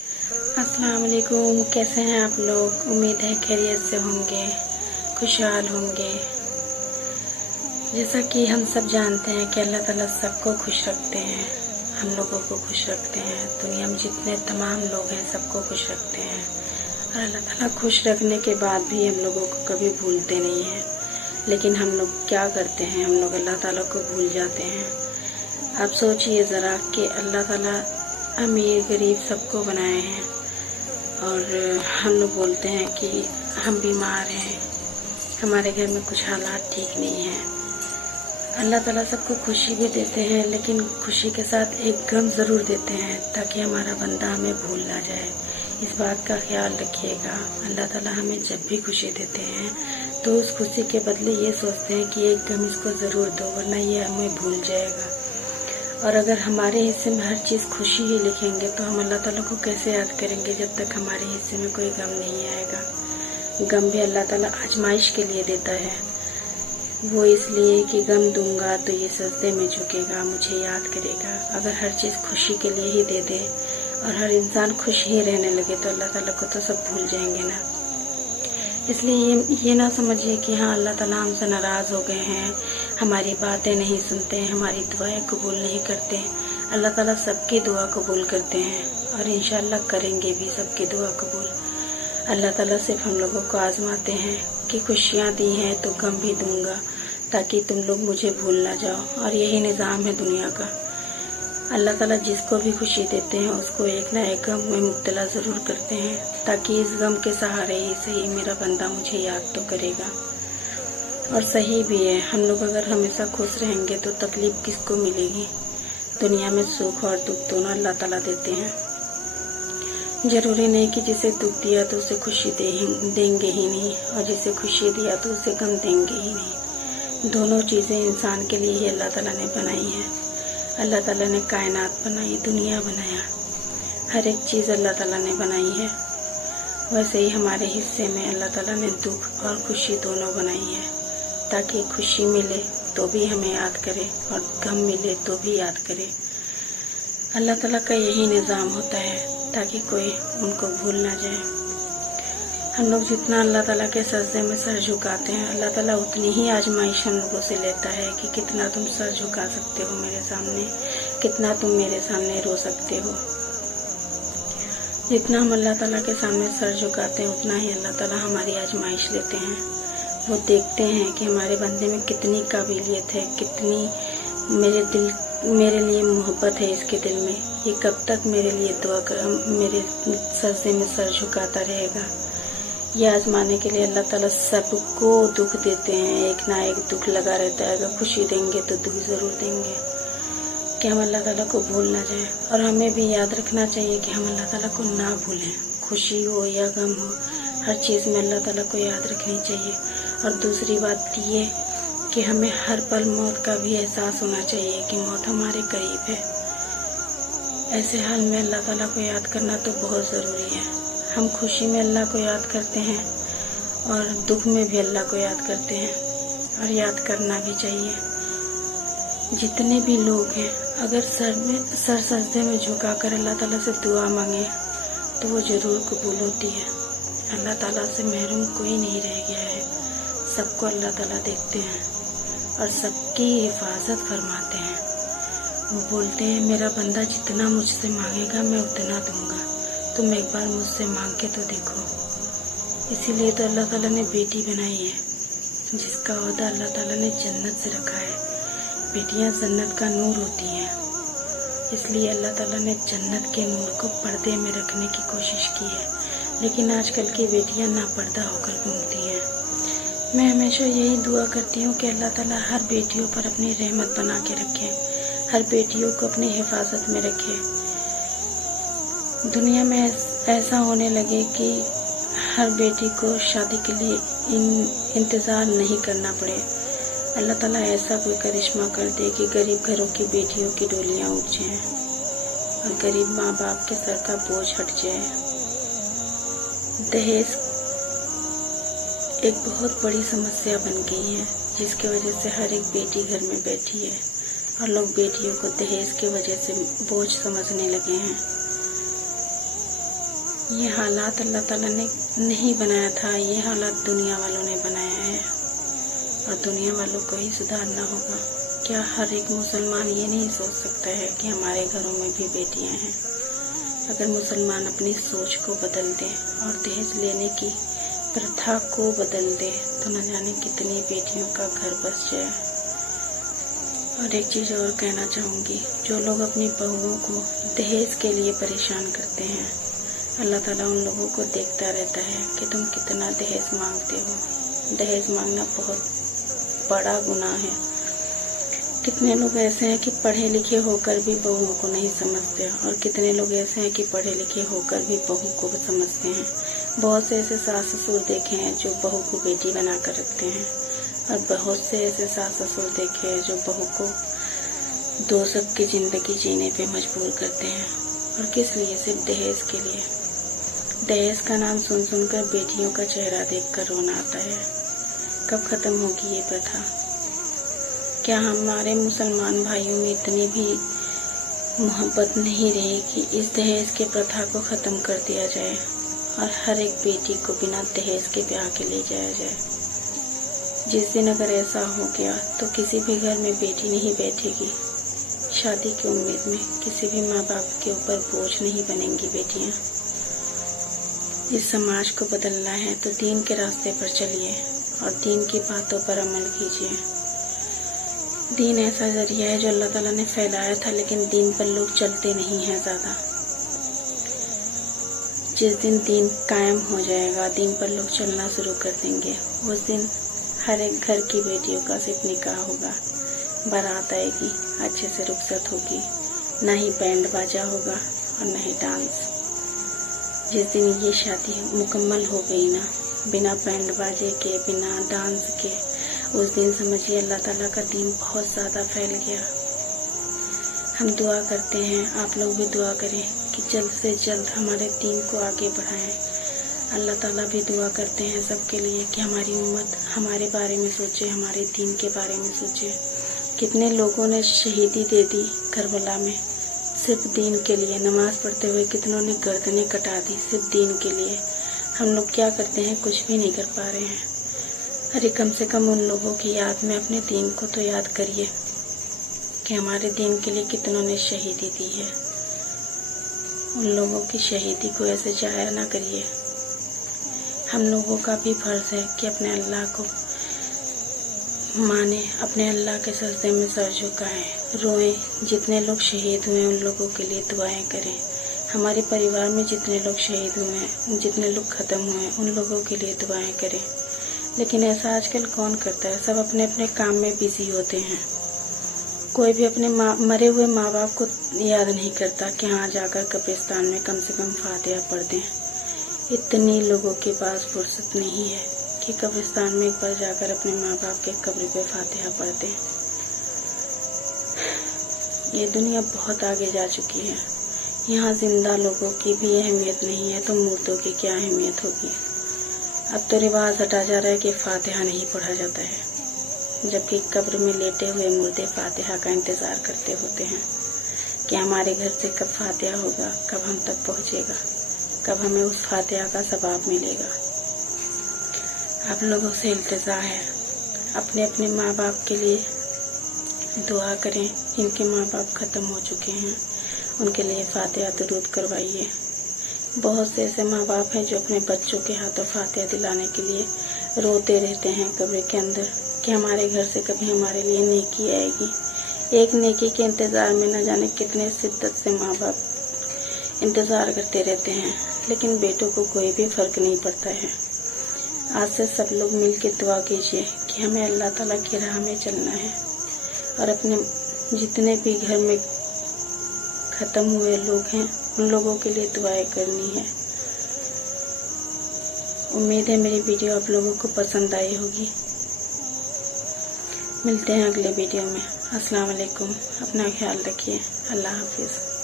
अस्सलाम वालेकुम। कैसे हैं आप लोग? उम्मीद है खैरियत से होंगे, खुशहाल होंगे। जैसा कि हम सब जानते हैं कि अल्लाह ताला सबको खुश रखते हैं, हम लोगों को खुश रखते हैं। दुनिया में जितने तमाम लोग हैं सबको खुश रखते हैं और अल्लाह ताला खुश रखने के बाद भी हम लोगों को कभी भूलते नहीं हैं। लेकिन हम लोग क्या करते हैं, हम लोग अल्लाह ताला को भूल जाते हैं। आप सोचिए ज़रा कि अल्लाह ताला अमीर गरीब सबको बनाए हैं और हम लोग बोलते हैं कि हम बीमार हैं, हमारे घर में कुछ हालात ठीक नहीं हैं। अल्लाह ताला सबको खुशी भी देते हैं, लेकिन खुशी के साथ एक गम ज़रूर देते हैं ताकि हमारा बंदा हमें भूल ना जाए। इस बात का ख्याल रखिएगा। अल्लाह ताला हमें जब भी खुशी देते हैं तो उस खुशी के बदले ये सोचते हैं कि एक गम इसको ज़रूर दो, वरना ये हमें भूल जाएगा। और अगर हमारे हिस्से में हर चीज़ खुशी ही लिखेंगे तो हम अल्लाह ताला को कैसे याद करेंगे जब तक हमारे हिस्से में कोई गम नहीं आएगा। गम भी अल्लाह ताला आजमाइश के लिए देता है। वो इसलिए कि गम दूंगा तो ये सजदे में झुकेगा, मुझे याद करेगा। अगर हर चीज़ खुशी के लिए ही दे दे और हर इंसान खुश ही रहने लगे तो अल्लाह ताला को तो सब भूल जाएंगे ना। इसलिए ये ना समझिए कि हाँ अल्लाह ताला हमसे नाराज़ हो गए हैं, हमारी बातें नहीं सुनते हैं, हमारी दुआएं कबूल नहीं करते। अल्लाह ताला सबकी दुआ कबूल करते हैं और इंशाअल्लाह करेंगे भी सबकी दुआ कबूल। अल्लाह ताला सिर्फ हम लोगों को आजमाते हैं कि खुशियाँ दी हैं तो गम भी दूंगा ताकि तुम लोग मुझे भूल ना जाओ। और यही निज़ाम है दुनिया का। अल्लाह ताला जिसको भी खुशी देते हैं उसको एक ना एक गम में मुब्तला ज़रूर करते हैं ताकि इस गम के सहारे ही सही मेरा बंदा मुझे याद तो करेगा। और सही भी है, हम लोग अगर हमेशा खुश रहेंगे तो तकलीफ किसको मिलेगी। दुनिया में सुख और दुख दोनों अल्लाह ताला देते हैं। ज़रूरी नहीं कि जिसे दुख दिया तो उसे खुशी देंगे ही नहीं, और जिसे खुशी दिया तो उसे गम देंगे ही नहीं। दोनों चीज़ें इंसान के लिए ही अल्लाह ताला ने बनाई हैं। अल्लाह ताला ने कायनात बनाई, दुनिया बनाया, हर एक चीज़ अल्लाह ताला ने बनाई है। वैसे ही हमारे हिस्से में अल्लाह ताला ने दुख और खुशी दोनों बनाई है ताकि खुशी मिले तो भी हमें याद करे और गम मिले तो भी याद करे। अल्लाह ताला का यही निज़ाम होता है ताकि कोई उनको भूल ना जाए। हम लोग जितना अल्लाह ताला के सजदे में सर झुकाते हैं, अल्लाह ताला उतनी ही आजमाइश हम लोगों से लेता है कि कितना तुम सर झुका सकते हो मेरे सामने, कितना तुम मेरे सामने रो सकते हो। जितना हम अल्लाह ताला के सामने सर झुकाते हैं उतना ही अल्लाह ताला हमारी आजमाइश लेते हैं। वो देखते हैं कि हमारे बंदे में कितनी काबिलियत है, कितनी मेरे लिए मोहब्बत है इसके दिल में, ये कब तक मेरे लिए दुआ कर मेरे सजदे में सर झुकाता रहेगा। ये आजमाने के लिए अल्लाह ताला सबको दुख देते हैं, एक ना एक दुख लगा रहता है। अगर खुशी देंगे तो दुख ज़रूर देंगे कि हम अल्लाह ताला को भूल ना जाए। और हमें भी याद रखना चाहिए कि हम अल्लाह ताला को ना भूलें, खुशी हो या गम हो, हर चीज़ में अल्लाह ताला को याद रखनी चाहिए। और दूसरी बात ये कि हमें हर पल मौत का भी एहसास होना चाहिए कि मौत हमारे करीब है। ऐसे हाल में अल्लाह ताला को याद करना तो बहुत ज़रूरी है। हम खुशी में अल्लाह को याद करते हैं और दुख में भी अल्लाह को याद करते हैं, और याद करना भी चाहिए। जितने भी लोग हैं अगर सर सजदे में झुका कर अल्लाह ताला से दुआ मांगे तो वो ज़रूर कबूल होती है। अल्लाह ताला से महरूम कोई नहीं रह गया है, सबको अल्लाह ताला देखते हैं और सबकी हिफाजत फरमाते हैं। वो बोलते हैं मेरा बंदा जितना मुझसे मांगेगा मैं उतना दूंगा, तुम एक बार मुझसे मांग के तो देखो। इसीलिए तो अल्लाह ताला ने बेटी बनाई है जिसका ओहदा अल्लाह ताला ने जन्नत से रखा है। बेटियां जन्नत का नूर होती हैं, इसलिए अल्लाह ताला ने जन्नत के नूर को पर्दे में रखने की कोशिश की है। लेकिन आजकल की बेटियां नापर्दा होकर घूमती हैं। मैं हमेशा यही दुआ करती हूँ कि अल्लाह ताला हर बेटियों पर अपनी रहमत बना के रखे, हर बेटियों को अपनी हिफाजत में रखे। दुनिया में ऐसा होने लगे कि हर बेटी को शादी के लिए इंतज़ार नहीं करना पड़े। अल्लाह ताला ऐसा कोई करिश्मा कर दे कि गरीब घरों की बेटियों की डोलियाँ उठ जाएं और गरीब माँ बाप के सर का बोझ हट जाए। दहेज एक बहुत बड़ी समस्या बन गई है जिसकी वजह से हर एक बेटी घर में बैठी है और लोग बेटियों को दहेज की वजह से बोझ समझने लगे हैं। ये हालात अल्लाह ताला ने नहीं बनाया था, ये हालात दुनिया वालों ने बनाया है और दुनिया वालों को ही सुधारना होगा। क्या हर एक मुसलमान ये नहीं सोच सकता है कि हमारे घरों में भी बेटियां हैं? अगर मुसलमान अपनी सोच को बदल दे और दहेज लेने की प्रथा को बदल दे तो न जाने कितनी बेटियों का घर बस जाए। और एक चीज़ और कहना चाहूँगी, जो लोग अपनी बहुओं को दहेज के लिए परेशान करते हैं, अल्लाह ताला उन लोगों को देखता रहता है कि तुम कितना दहेज मांगते हो। दहेज मांगना बहुत बड़ा गुनाह है। कितने लोग ऐसे हैं कि पढ़े लिखे होकर भी बहुओं को नहीं समझते और कितने लोग ऐसे हैं कि पढ़े लिखे होकर भी बहू को समझते हैं। बहुत से ऐसे सास ससुर देखे हैं जो बहू को बेटी बना कर रखते हैं और बहुत से ऐसे सास ससुर देखे हैं जो बहू को दो सबकी ज़िंदगी जीने पे मजबूर करते हैं। और किस लिए? सिर्फ दहेज के लिए। दहेज का नाम सुन सुनकर बेटियों का चेहरा देखकर रोना आता है। कब खत्म होगी ये प्रथा? क्या हमारे मुसलमान भाइयों में इतनी भी मोहब्बत नहीं रही कि इस दहेज के प्रथा को ख़त्म कर दिया जाए और हर एक बेटी को बिना दहेज के ब्याह के ले जाया जाए? जिस दिन अगर ऐसा हो गया तो किसी भी घर में बेटी नहीं बैठेगी शादी की उम्मीद में, किसी भी माँ बाप के ऊपर बोझ नहीं बनेंगी बेटियाँ। इस समाज को बदलना है तो दीन के रास्ते पर चलिए और दीन की बातों पर अमल कीजिए। दीन ऐसा जरिया है जो अल्लाह ताला ने फैलाया था, लेकिन दीन पर लोग चलते नहीं हैं ज़्यादा। जिस दिन दीन कायम हो जाएगा, दीन पर लोग चलना शुरू कर देंगे, उस दिन हर एक घर की बेटियों का सिर्फ निकाह होगा, बारात आएगी, अच्छे से रुखसत होगी, ना ही बैंड बाजा होगा और ना ही डांस। जिस दिन ये शादी मुकम्मल हो गई ना, बिना बैंड बाजे के, बिना डांस के, उस दिन समझिए अल्लाह ताला का दीन बहुत ज़्यादा फैल गया। हम दुआ करते हैं, आप लोग भी दुआ करें कि जल्द से जल्द हमारे दीन को आगे बढ़ाएं। अल्लाह ताला भी दुआ करते हैं सबके लिए कि हमारी उम्मत हमारे बारे में सोचे, हमारे दीन के बारे में सोचे। कितने लोगों ने शहीदी दे दी करबला में सिर्फ दीन के लिए। नमाज पढ़ते हुए कितनों ने गर्दनें कटा दी सिर्फ दीन के लिए। हम लोग क्या करते हैं? कुछ भी नहीं कर पा रहे हैं। अरे कम से कम उन लोगों की याद में अपने दीन को तो याद करिए कि हमारे दीन के लिए कितनों ने शहीदी दी है। उन लोगों की शहीदी को ऐसे जाया ना करिए। हम लोगों का भी फर्ज है कि अपने अल्लाह को माने, अपने अल्लाह के सजदे में सर झुकाएं, रोएं। जितने लोग शहीद हुए उन लोगों के लिए दुआएं करें। हमारे परिवार में जितने लोग शहीद हुए हैं, जितने लोग ख़त्म हुए हैं, उन लोगों के लिए दुआएं करें। लेकिन ऐसा आजकल कौन करता है? सब अपने अपने काम में बिजी होते हैं। कोई भी अपने मरे हुए माँ बाप को याद नहीं करता कि हाँ जाकर कब्रिस्तान में कम से कम फातिहा पढ़ दें। इतनी लोगों के पास फुर्सत नहीं है कि कब्रिस्तान में एक बार जाकर अपने माँ बाप के कब्र पे फातिहा पढ़ दें। ये दुनिया बहुत आगे जा चुकी है। यहाँ जिंदा लोगों की भी अहमियत नहीं है तो मुर्दों की क्या अहमियत होगी। अब तो रिवाज हटा जा रहा है कि फातिहा नहीं पढ़ा जाता है, जबकि कब्र में लेटे हुए मुर्दे फातिहा का इंतज़ार करते होते हैं कि हमारे घर से कब फातिहा होगा, कब हम तक पहुँचेगा, कब हमें उस फातिहा का सवाब मिलेगा। आप लोगों से इल्तिजा है, अपने अपने माँ बाप के लिए दुआ करें। जिनके माँ बाप ख़त्म हो चुके हैं उनके लिए फातिहा दुरूद करवाइए। बहुत से ऐसे माँ बाप हैं जो अपने बच्चों के हाथों फातिहा दिलाने के लिए रोते रहते हैं कब्र के अंदर कि हमारे घर से कभी हमारे लिए नेकी आएगी। एक नेकी के इंतज़ार में न जाने कितने शिद्दत से माँ बाप इंतज़ार करते रहते हैं, लेकिन बेटों को कोई भी फ़र्क नहीं पड़ता है। आज से सब लोग मिल के दुआ कीजिए कि हमें अल्लाह ताला की राह में चलना है और अपने जितने भी घर में ख़त्म हुए लोग हैं उन लोगों के लिए दुआएं करनी है। उम्मीद है मेरी वीडियो आप लोगों को पसंद आई होगी। मिलते हैं अगले वीडियो में। अस्सलाम वालेकुम। अपना ख्याल रखिए। अल्लाह हाफिज़।